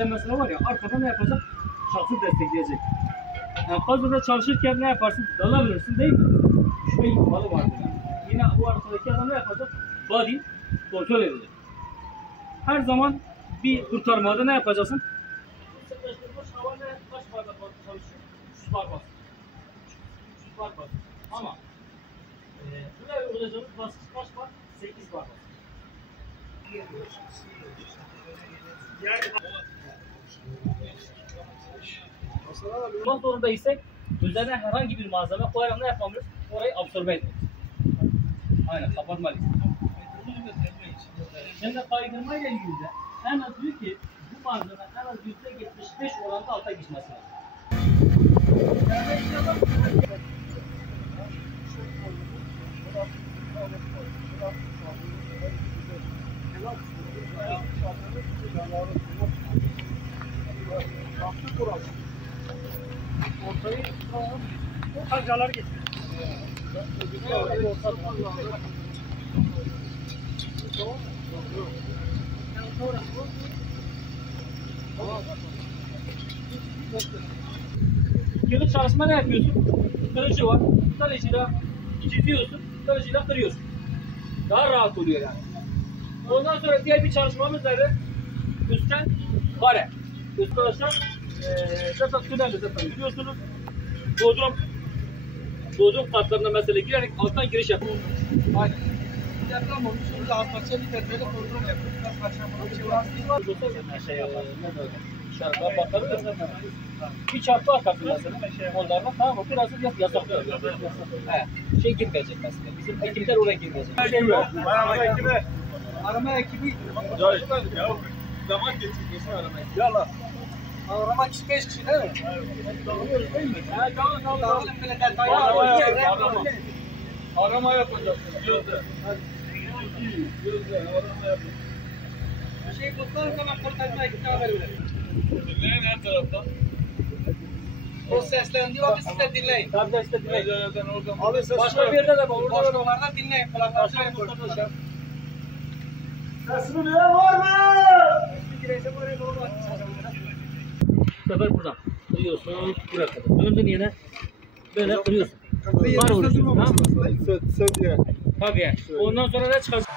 Gelen mesela var ya, arkada ne yapacak? Şahsı destekleyecek. Yani kazıda çalışırken ne yaparsın? Dalabilirsin değil mi? Düşme ihtimali vardır yani. Yine bu arkadaki adam ne yapacak? Body kontrol edecek. Her zaman bir kurtarmada ne yapacaksın? Sıklaştırmış hava ne? Kaç bardak çalışıyor? 300 bar bas. 300 bar bas. Ama buraya uygulayacağımız basınç kaç bar? 8 bar bas. Bundan zorundaysak üzerine herhangi bir malzeme koyarak ne yapmamız? Orayı absorbe etmek. Aynen, kapatmalıyız. Şimdi kaydırma ile ilgili de en az diyor ki bu malzeme en az %75 oranda alta geçmesi lazım. Ortayı o harcalar getiriyor. Yıllık çalışma ne yapıyorsun? Kırıcı var. Kırıcıyla çiziyorsun, kırıcıyla kırıyorsun. Daha rahat oluyor yani. Ondan sonra diğer bir çalışmamız var. Üstten kare. Üstten aşağı zaten tünelde zaten biliyorsunuz. Bodrum katlarına mesela girerek alttan giriş yapıyoruz. Aynen. Deprem olmuş, şimdi alt parça bir depremle kontrol yapıyoruz. Biraz parça şey yapar. Dışarıdan bakarız. Bir çarpı atarsın mesela. Onlarla tamam mı? Biraz yasaklıyor. Şey girmeyecek mesela. Bizim ekipler oraya girmeyecek. Arama ekibi. Zaman geçirmesin arama ekibi. Yallah. Arama 5 kişi değil mi? Dağılıyoruz değil mi? Tamam. Arama yapacaksın. Gözde. Gözde. Arama yapacaksın. Bir şey bulsanız hemen kurtarma ekibine haber verin. Dinleyin her taraftan. O seslendi abi siz de dinleyin. Tabii de işte dinleyin. Başka bir yerde de var. Başkalarda dinleyin. Kulaklarına yapın. Sesini duyan var mı? Bu sefer buradan kırıyorsun, buraya kadar. Önce yine böyle kırıyorsun. Var oluşuyor. Tamam mı? Tabii yani. Ondan sonra ne çıkarsın?